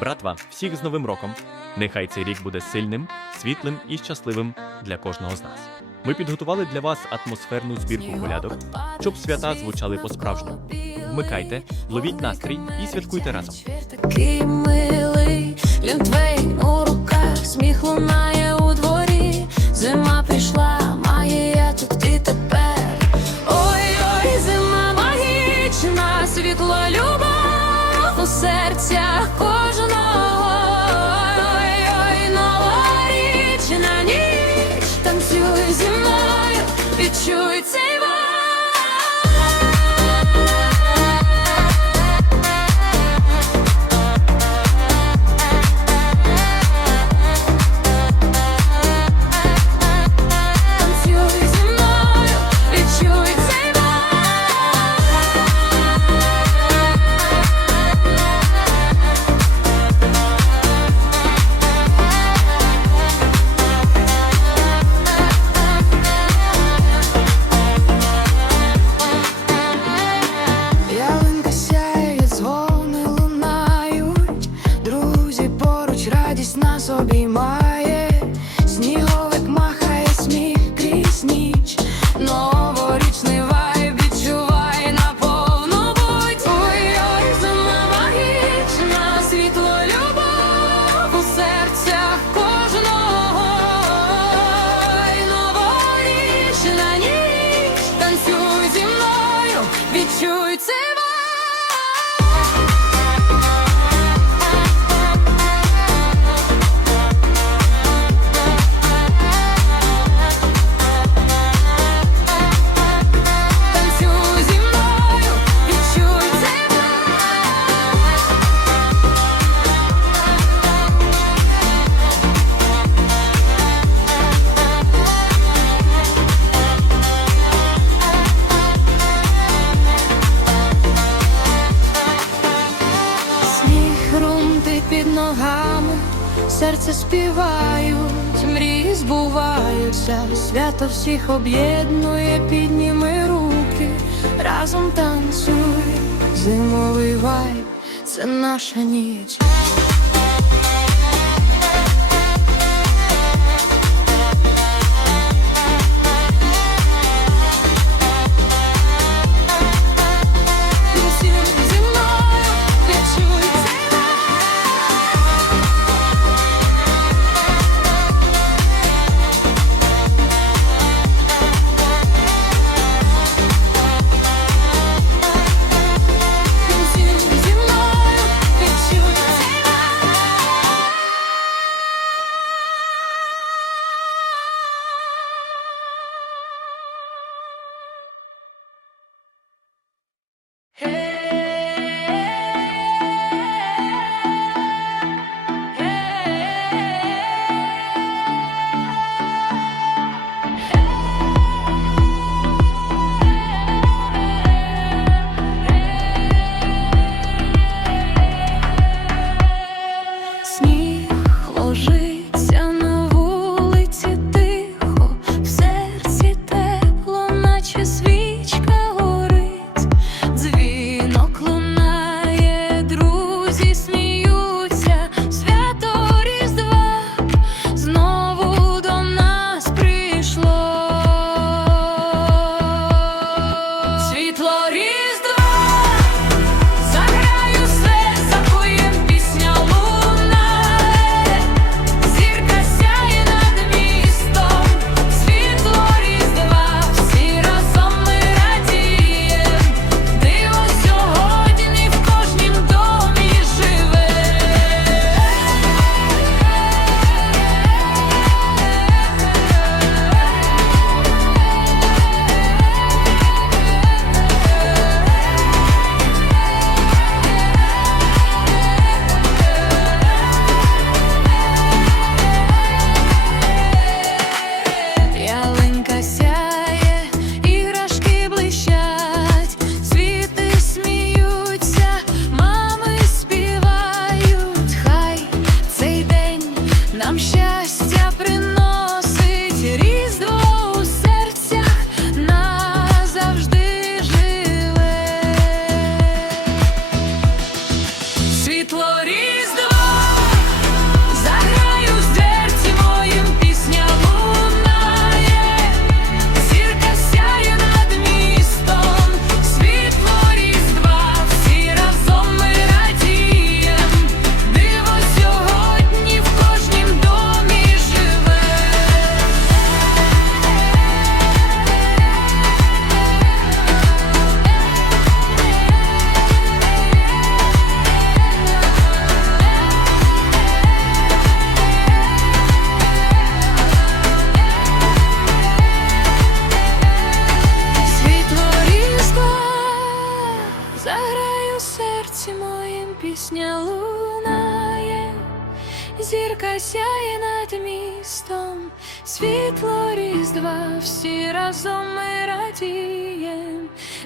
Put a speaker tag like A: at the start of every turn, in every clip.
A: Братва, всіх з Новим роком! Нехай цей рік буде сильним, світлим і щасливим для кожного з нас. Ми підготували для вас атмосферну збірку колядок, щоб свята звучали по-справжньому. Вмикайте, ловіть настрій і святкуйте разом.
B: Такий милий, Глінтвейн у руках, сміх лунає у дворі. Зима прийшла, магія тут і тепер. Ой-ой, зима магічна, світло любов у серцях відчуй цей радість нас обіймає, серце співають, мрії збуваються, свято всіх об'єднує, підніми руки, разом танцюй, зимовий вайб, це наша ніч.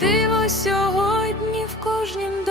B: диво сьогодні в кожнім.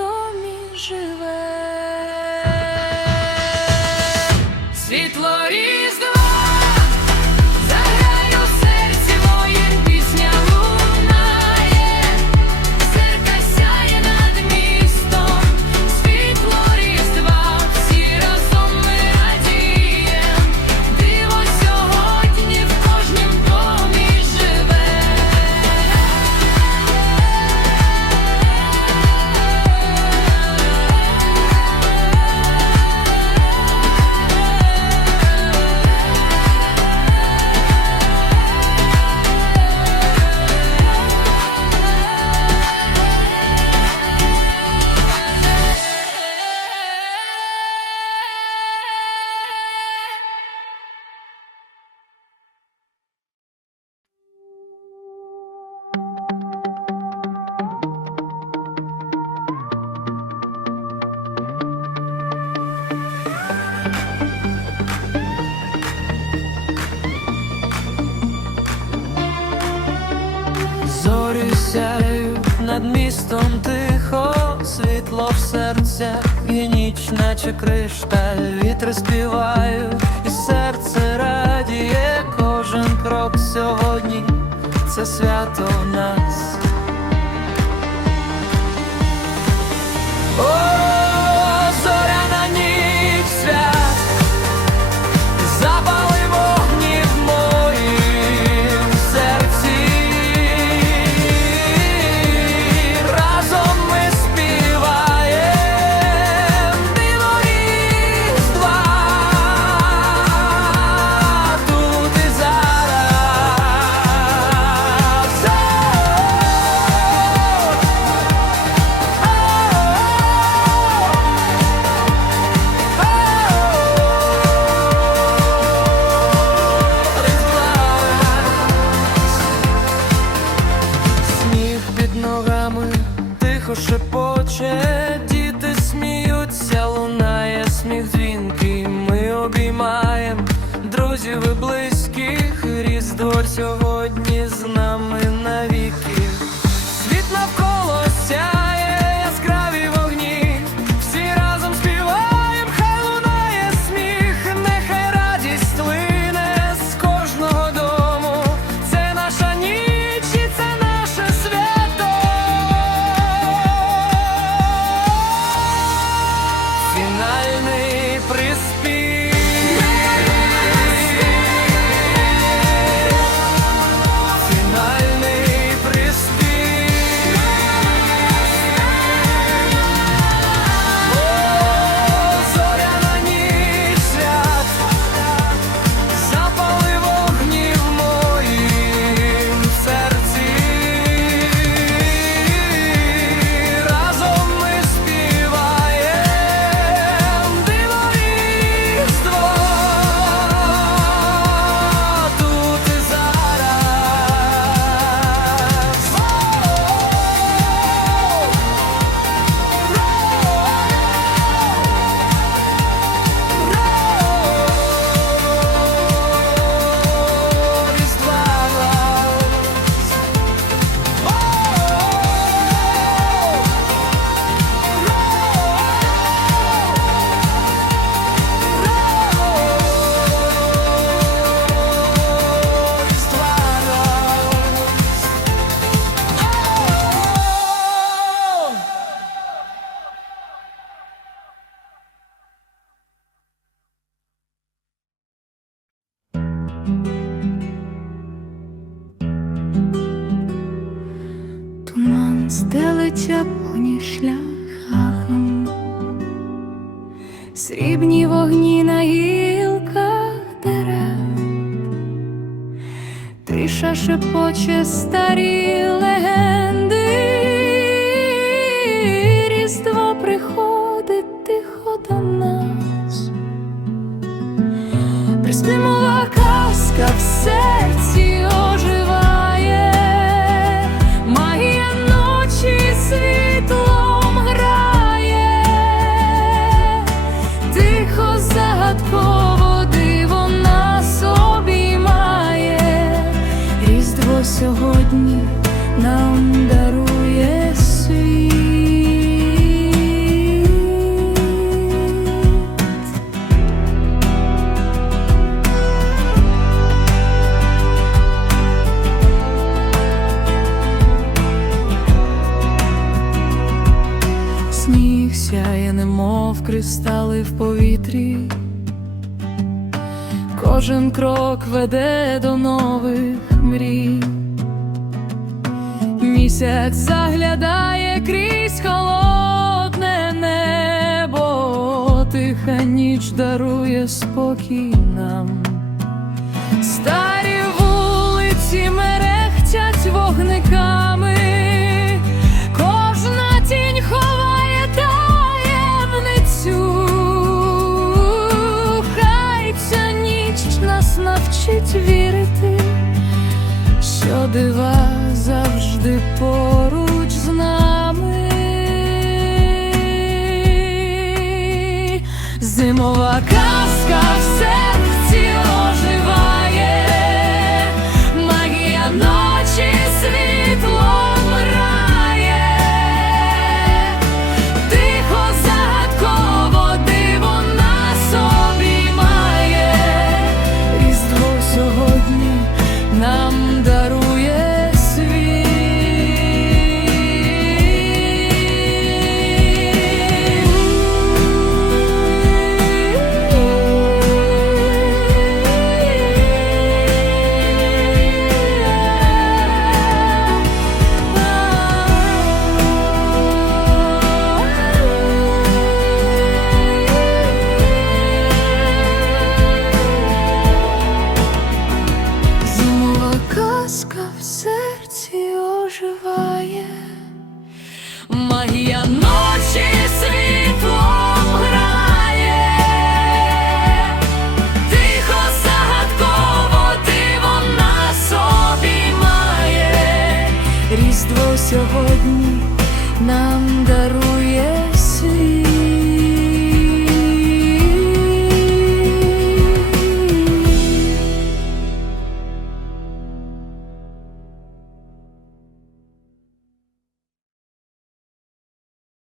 B: містом
C: тихо, світло в серцях і ніч, наче кришталь, вітри співають, і серце радіє кожен крок сьогодні, це свято в нас.
B: Oh! стелиться поні шляхом, срібні вогні на гілках дерев, тиша шепоче старі легенди, різдво приходить тихо до нас, приснимова казка в серці. крок веде до нових мрій. Місяць заглядає крізь холодне небо, тиха ніч дарує спокій нам. Старі вулиці. навчить вірити, що дива завжди по.